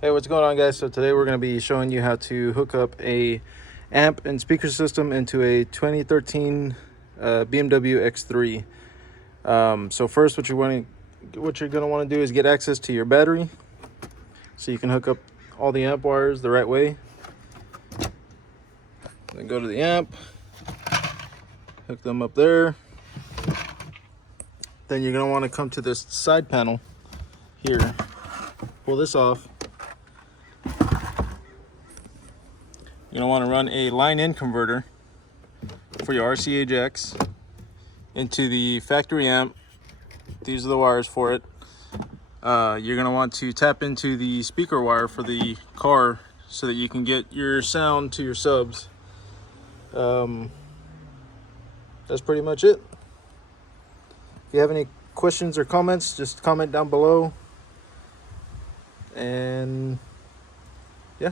Hey, what's going on, guys? So today we're going to be showing you how to hook up a amp and speaker system into a 2013 BMW X3. So first, what you're going to want to do is get access to your battery, so you can hook up all the amp wires the right way. Then go to the amp, hook them up there. Then you're going to want to come to this side panel here, pull this off. You're going to want to run a line-in converter for your RCA into the factory amp. These are the wires for it. You're going to want to tap into the speaker wire for the car so that you can get your sound to your subs. That's pretty much it. If you have any questions or comments, just comment down below. And yeah.